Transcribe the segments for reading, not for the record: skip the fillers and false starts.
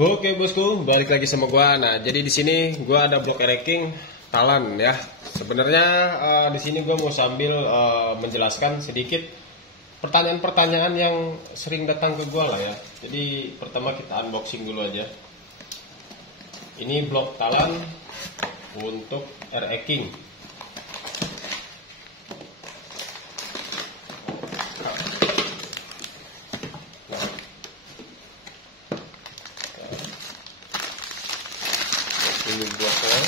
Oke bosku, balik lagi sama gua. Nah, jadi di sini gua ada blok ereking Talan ya. Sebenarnya di sini gua mau sambil menjelaskan sedikit pertanyaan-pertanyaan yang sering datang ke gua lah ya. Jadi pertama kita unboxing dulu aja. Ini blok Talan untuk ereking. Ini bloknya.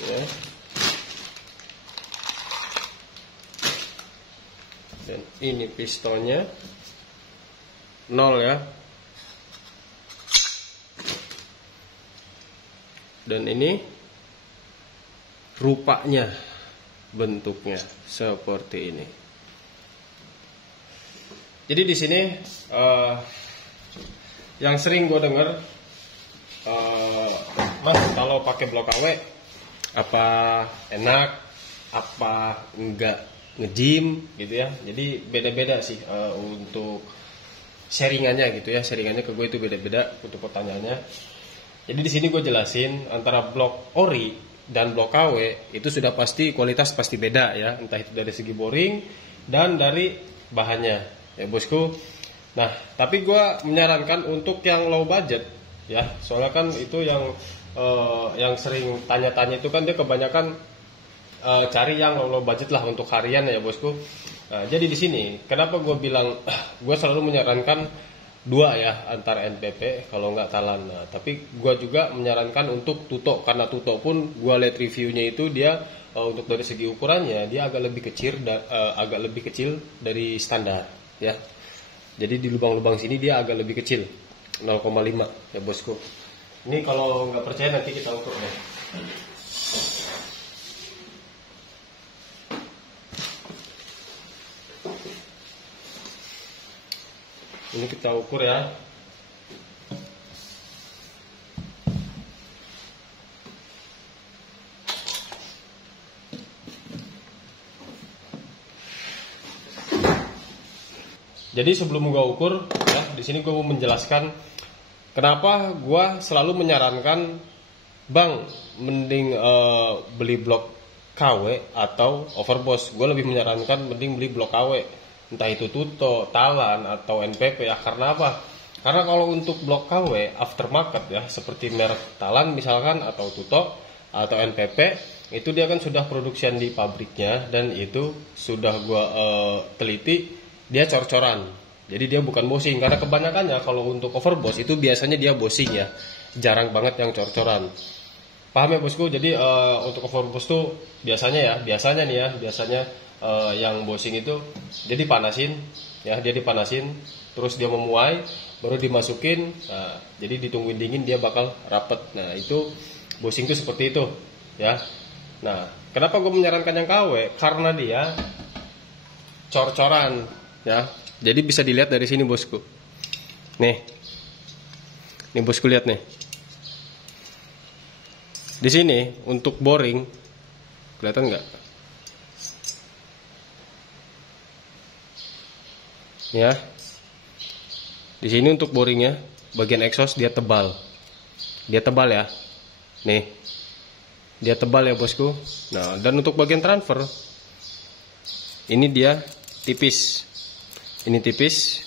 Ya. Dan ini pistonnya 0 ya. Dan ini rupanya bentuknya seperti ini. Jadi di sini yang sering gue denger, Mas kalau pakai blok KW apa enak, apa enggak nge-gym gitu ya. Jadi beda-beda sih untuk sharingannya gitu ya. Sharingannya ke gue itu beda-beda untuk pertanyaannya. Jadi di sini gue jelasin antara blok ori dan blok KW itu sudah pasti kualitas pasti beda ya. Entah itu dari segi boring dan dari bahannya. Ya bosku. Nah, tapi gue menyarankan untuk yang low budget ya, soalnya kan itu yang sering tanya-tanya itu kan dia kebanyakan cari yang low budget lah untuk harian ya bosku. Nah, jadi di sini kenapa gue bilang gue selalu menyarankan dua ya, antara NPP kalau nggak Talan. Nah, tapi gue juga menyarankan untuk Tuto, karena Tuto pun gue lihat reviewnya itu dia untuk dari segi ukurannya dia agak lebih kecil dari standar. Ya, jadi di lubang-lubang sini dia agak lebih kecil 0,5 ya bosku. Ini kalau nggak percaya nanti kita ukur ya. Ini kita ukur ya. Jadi sebelum gue ukur ya, di sini gue mau menjelaskan kenapa gue selalu menyarankan bang mending beli blok KW atau overboss. Gue lebih menyarankan mending beli blok KW, entah itu Tuto, Talan atau NPP ya. Karena apa? Karena kalau untuk blok KW aftermarket ya, seperti merek Talan misalkan atau Tuto atau NPP, itu dia kan sudah produksian di pabriknya dan itu sudah gue teliti. Dia cor-coran, jadi dia bukan bosing. Karena kebanyakannya kalau untuk overboss itu biasanya dia bosing ya, jarang banget yang cor-coran. Paham ya bosku? Jadi untuk overboss tuh biasanya yang bosing itu dia dipanasin ya, dia dipanasin terus dia memuai baru dimasukin. Nah, jadi ditungguin dingin dia bakal rapet. Nah itu bosing tuh seperti itu ya. Nah kenapa gue menyarankan yang KW? Karena dia cor-coran ya, jadi bisa dilihat dari sini bosku. Nih bosku lihat nih. Di sini untuk boring, kelihatan nggak? Ya, di sini untuk boringnya, bagian exhaust dia tebal ya. Nih, dia tebal ya bosku. Nah, dan untuk bagian transfer, ini dia tipis. Ini tipis,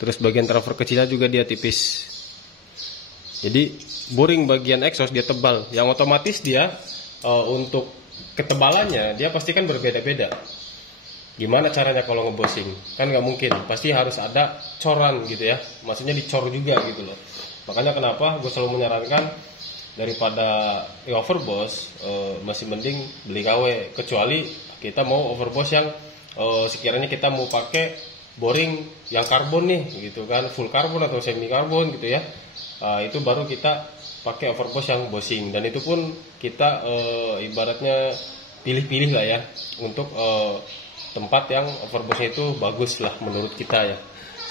terus bagian transfer kecilnya juga dia tipis. Jadi boring bagian exhaust dia tebal, yang otomatis dia untuk ketebalannya dia pasti kan berbeda-beda. Gimana caranya kalau ngebosing? Kan nggak mungkin, pasti harus ada coran gitu ya. Maksudnya dicor juga gitu loh. Makanya kenapa gue selalu menyarankan daripada overboss masih mending beli KW, kecuali kita mau overboss yang sekiranya kita mau pakai boring yang karbon nih gitu kan, full karbon atau semi karbon gitu ya. Itu baru kita pakai overboss yang bosing, dan itu pun kita ibaratnya pilih-pilih lah ya untuk tempat yang overbossnya itu bagus lah menurut kita ya.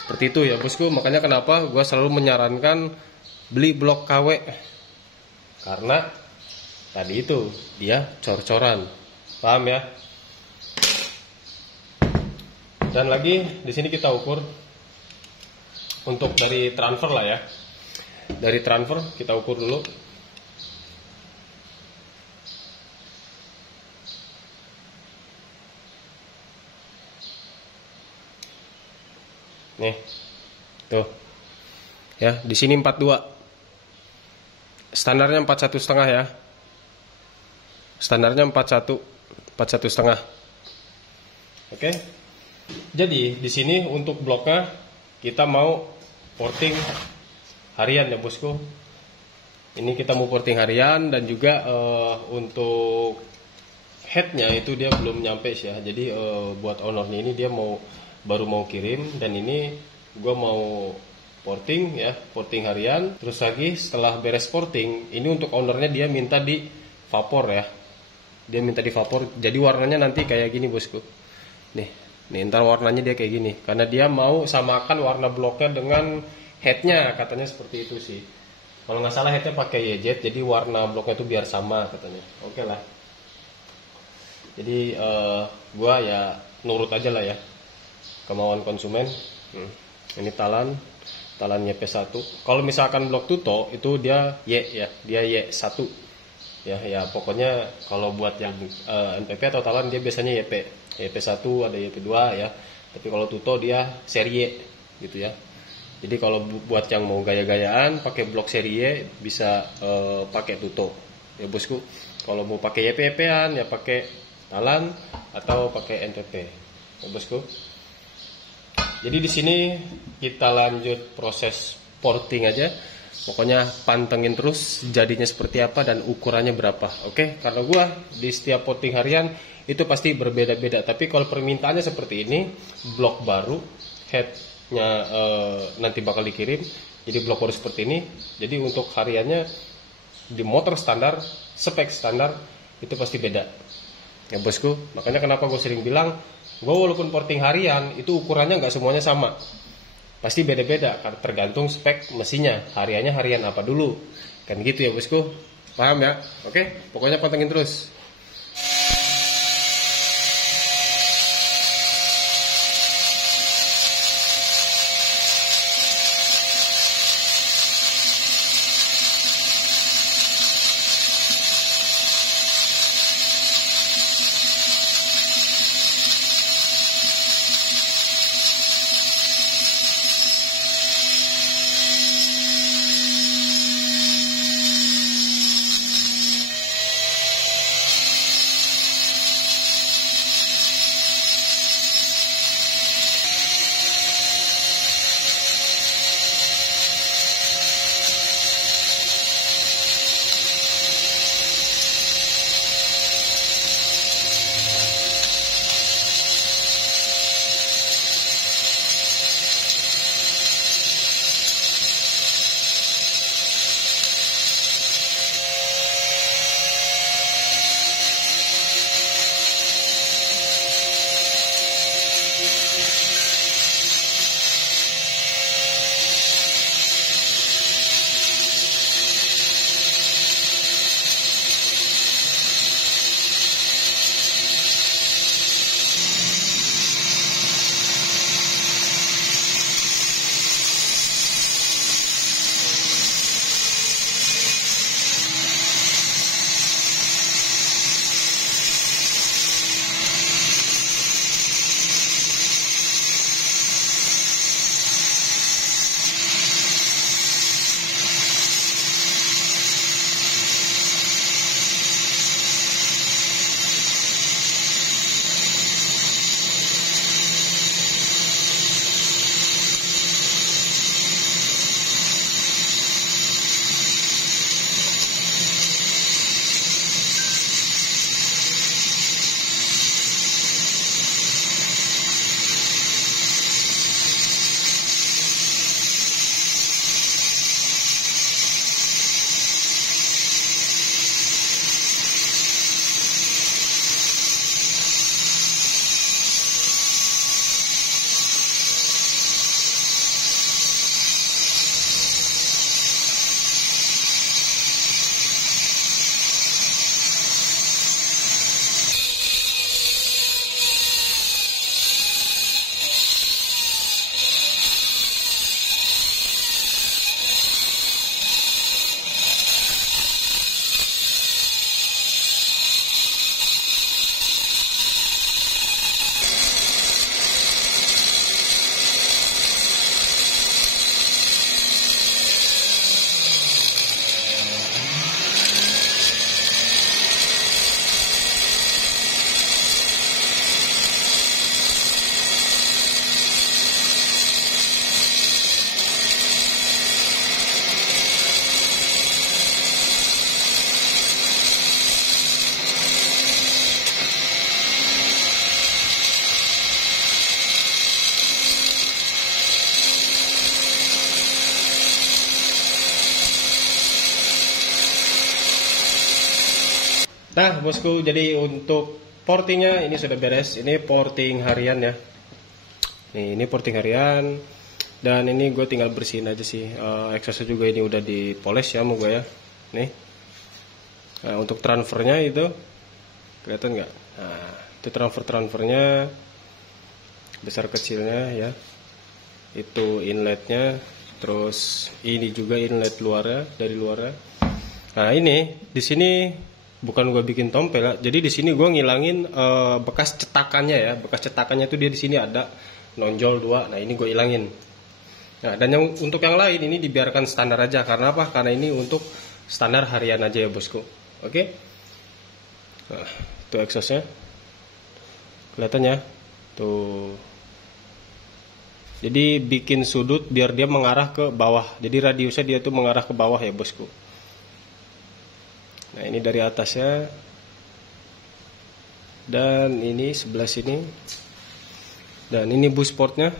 Seperti itu ya bosku. Makanya kenapa gue selalu menyarankan beli blok KW, karena tadi itu dia cor-coran. Paham ya? Dan lagi di sini kita ukur untuk dari transfer lah ya. Dari transfer kita ukur dulu. Nih. Tuh. Ya, di sini 42. Standarnya 41,5 ya. Standarnya 41,5. Oke. Jadi di sini untuk bloknya kita mau porting harian ya bosku. Ini kita mau porting harian dan juga untuk headnya itu dia belum nyampe sih ya. Jadi buat ownernya ini dia baru mau kirim, dan ini gue mau porting ya, porting harian. Terus lagi setelah beres porting, ini untuk ownernya dia minta di vapor ya. Dia minta di vapor, jadi warnanya nanti kayak gini bosku. Nih ntar warnanya dia kayak gini, karena dia mau samakan warna bloknya dengan headnya, katanya seperti itu sih. Kalau nggak salah headnya pakai YZ, jadi warna bloknya itu biar sama katanya. Oke lah. Jadi gua ya nurut aja lah ya kemauan konsumen. Ini talan YP1. Kalau misalkan blok tuto itu dia Y ya, dia Y1. Ya pokoknya kalau buat yang NPP atau talan dia biasanya YP1, ada YP2 ya. Tapi kalau tuto dia seri Y gitu ya. Jadi kalau buat yang mau gaya-gayaan pakai blok seri Y bisa pakai tuto ya bosku. Kalau mau pakai YP-YP-an ya pakai talan atau pakai NPP ya bosku. Jadi di sini kita lanjut proses porting aja. Pokoknya pantengin terus jadinya seperti apa dan ukurannya berapa. Oke, karena gua di setiap porting harian itu pasti berbeda-beda. Tapi kalau permintaannya seperti ini, blok baru, headnya nanti bakal dikirim. Jadi blok baru seperti ini. Jadi untuk hariannya di motor standar, spek standar itu pasti beda. Ya bosku, makanya kenapa gue sering bilang, gue walaupun porting harian itu ukurannya nggak semuanya sama. Pasti beda-beda, tergantung spek mesinnya, hariannya harian apa dulu. Kan gitu ya bosku, paham ya? Oke, pokoknya pantengin terus. Nah bosku, jadi untuk portingnya ini sudah beres. Ini porting harian ya. Nih, ini porting harian. Dan ini gue tinggal bersihin aja sih. Exhaustnya juga ini udah dipoles ya sama gue ya. Nih. Nah, untuk transfernya itu kelihatan nggak? Nah, itu transfernya besar kecilnya ya. Itu inletnya. Terus ini juga inlet luarnya, dari luarnya. Nah ini di sini bukan gue bikin tompel ya. Jadi di sini gue ngilangin bekas cetakannya ya. Bekas cetakannya itu dia di sini ada nonjol 2. Nah ini gue ilangin. Nah dan yang untuk yang lain ini dibiarkan standar aja. Karena apa? Karena ini untuk standar harian aja ya bosku. Oke. Nah itu exhaustnya. Kelihatan ya. Tuh. Jadi bikin sudut biar dia mengarah ke bawah. Jadi radiusnya dia tuh mengarah ke bawah ya bosku. Nah ini dari atasnya. Dan ini sebelah sini. Dan ini busportnya.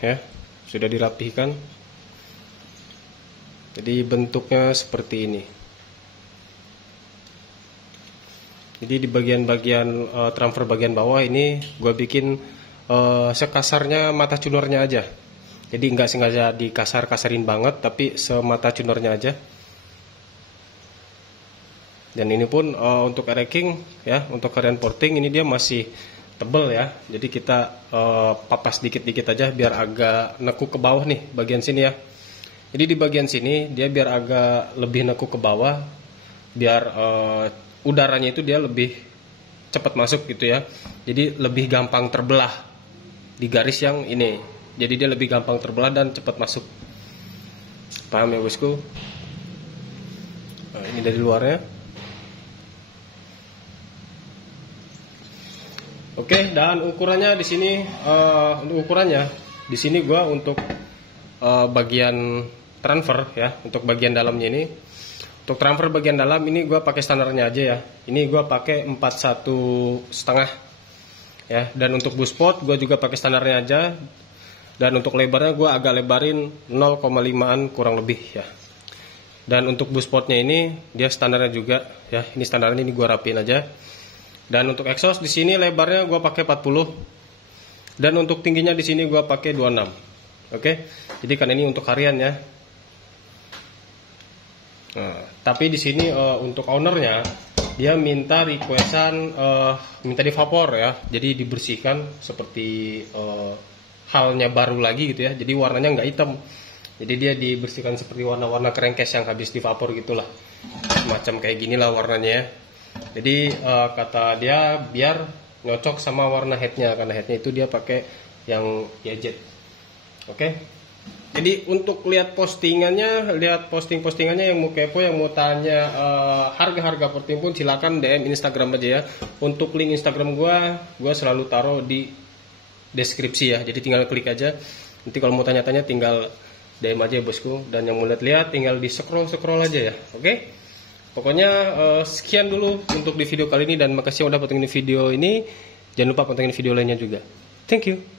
Ya, sudah dirapihkan. Jadi bentuknya seperti ini. Jadi di bagian-bagian transfer bagian bawah ini gue bikin sekasarnya mata cunornya aja. Jadi nggak sengaja dikasar-kasarin banget, tapi semata cunornya aja. Dan ini pun untuk racking ya, untuk harian porting ini dia masih tebel ya. Jadi kita papas dikit-dikit aja biar agak nekuk ke bawah nih bagian sini ya. Jadi di bagian sini dia biar agak lebih nekuk ke bawah, biar udaranya itu dia lebih cepat masuk gitu ya. Jadi lebih gampang terbelah di garis yang ini. Jadi dia lebih gampang terbelah dan cepat masuk. Paham ya bosku? Nah, ini dari luarnya. Oke, dan ukurannya di sini untuk ukurannya di sini gua untuk bagian transfer ya, untuk bagian dalamnya ini. Untuk transfer bagian dalam ini gua pakai standarnya aja ya. Ini gua pakai 41,5 ya, dan untuk buspot gue juga pakai standarnya aja. Dan untuk lebarnya gue agak lebarin 0,5an kurang lebih ya. Dan untuk buspotnya ini dia standarnya juga ya, ini standarnya ini gue rapiin aja. Dan untuk exhaust di sini lebarnya gue pakai 40 dan untuk tingginya di sini gue pakai 26. Oke, jadi kan ini untuk harian ya. Nah, tapi di sini untuk ownernya dia minta requestan minta di vapor ya, jadi dibersihkan seperti halnya baru lagi gitu ya. Jadi warnanya nggak hitam, jadi dia dibersihkan seperti warna-warna crankcase yang habis di vapor gitulah, semacam kayak gini lah warnanya ya. Jadi kata dia biar nyocok sama warna headnya, karena headnya itu dia pakai yang gadget. Oke. Jadi untuk lihat postingannya, lihat posting-postingannya yang mau kepo, yang mau tanya harga-harga porting pun silakan DM Instagram aja ya. Untuk link Instagram gua selalu taruh di deskripsi ya. Jadi tinggal klik aja. Nanti kalau mau tanya-tanya tinggal DM aja ya bosku. Dan yang mau lihat-lihat tinggal di scroll aja ya. Oke? Pokoknya sekian dulu untuk di video kali ini dan makasih udah potongin video ini. Jangan lupa potongin video lainnya juga. Thank you.